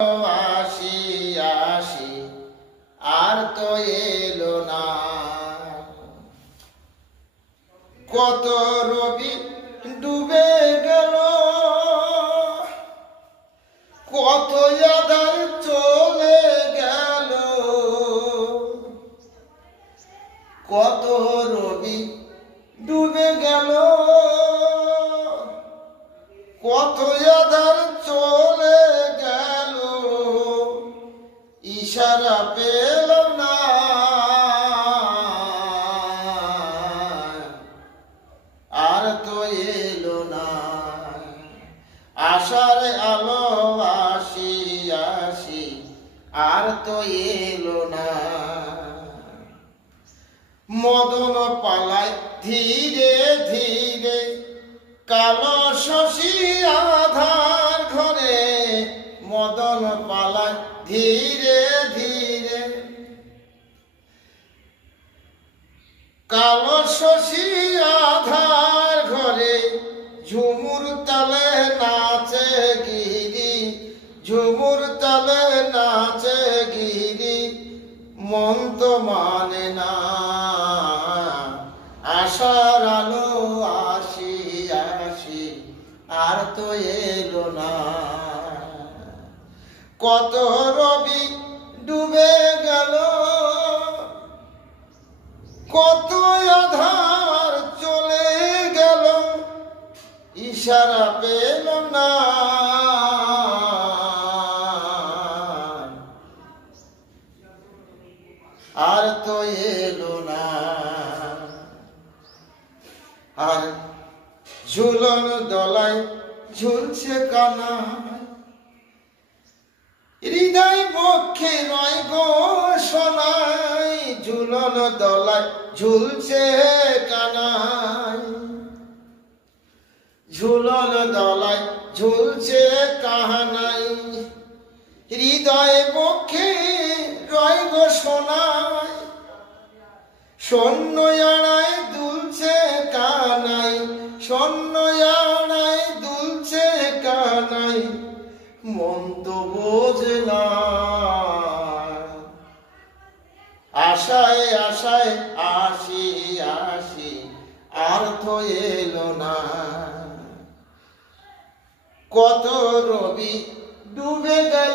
আসি আসি আর তো এলো না। কত রবি ডুবে গেল, কত আঁধার চলে গেল, কত রবি ডুবে গেল, কত আঁধার চলে গেল, ইশারা পেলাম না, আর তো এলো না। আশার আলো আসি আসি আর তো এলো না। মদন পালায় ধীরে ধীরে, কালো শশী আধার ঘরে, মদন পালায় ধীরে ধীরে, কালো শশী আধার ঘরে, ঝুমুর তালে নাচে গিরি, ঝুমুর তালে নাচে গিরি, মন তো মানে না। আশার আলো আসি আসি আর তো এলো না। কত রবি ডুবে গেল, কত আঁধার চলে গেল, ইশারা পেলাম না, আর তো এলো না। আর ঝুলন দলায় ঝুলছে কানা, হৃদয় বক্ষে রয় গো সোনাই, ঝুলন দলায় ঝুলছে কানাই, ঝুলন দলায় ঝুলছে কাহানাই, হৃদয় বক্ষে রয় গো সোনাই, সৈন্য আড়ায় দুলছে কানাই, সৈন্য আড়ায় দুলছে কানাই, মন তো বোঝে না। আশায় আশায় আসি আসি আর তো এলো না। কত রবি ডুবে গেল,